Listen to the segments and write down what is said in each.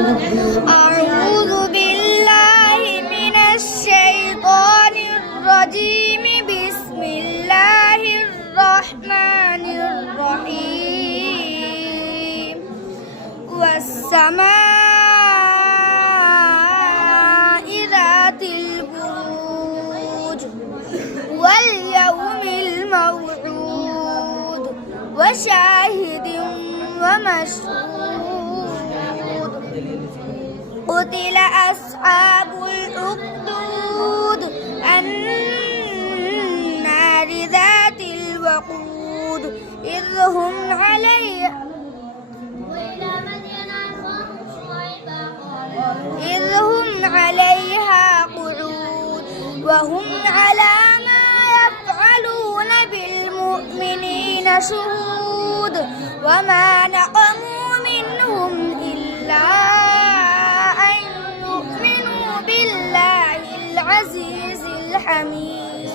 أعوذ بالله من الشيطان الرجيم. بسم الله الرحمن الرحيم. والسماء ذات البروج واليوم الموعود وشاهد ومشهود. قتل أصحاب الأخدود النار ذات الوقود إذ هم عليها قعود وهم على ما يفعلون بالمؤمنين شهود. وما نقموا منهم إلا أن يؤمنوا بالله العزيز الحميد.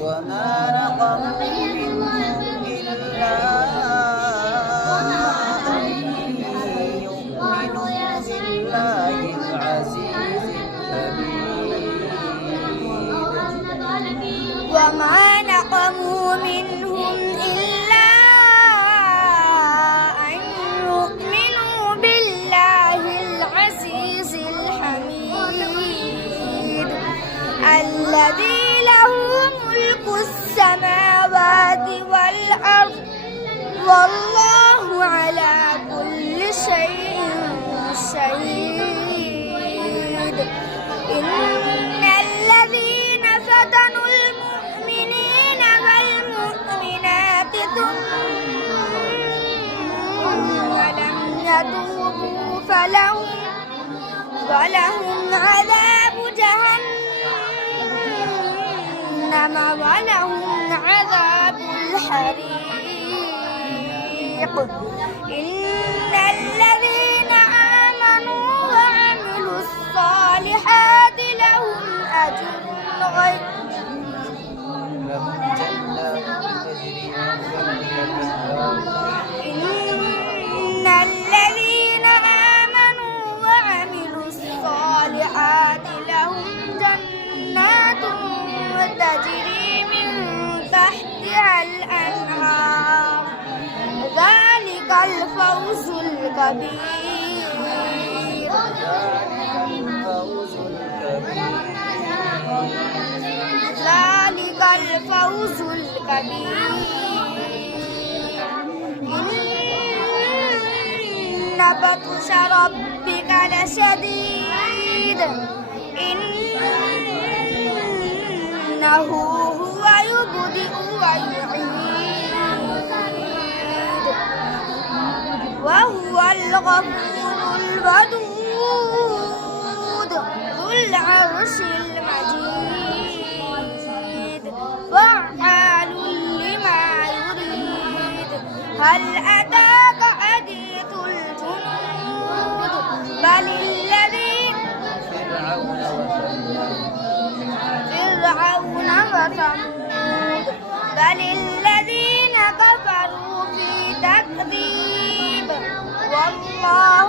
وما نقموا منهم إلا أن يؤمنوا بالله العزيز الحميد. وما نقموا منهم إلا أن يؤمنوا بالله العزيز الحميد الذي له ملك السماوات والأرض والله على كل شيء شهيد. إن الذين فتنوا المؤمنين والمؤمنات ثم لم يتوبوا فلهم عذاب جهنم ولهم عذاب الحريق. إن الذين آمنوا وعملوا الصالحات لهم أجر غير إن الذين آمنوا وعملوا الصالحات لهم جنات تجري من تحتها الأنهار ذلك الفوز الكبير. ذلك الفوز الكبير. إن بطش ربك لشديد إنه هو يبدئ ويعيد وهو الغفور الودود ذو العرش المجيد فعال لما يريد. هل أتاك حديث الجنود بل الذين فرعون وثمود بل الذين كفروا في تكذيب والله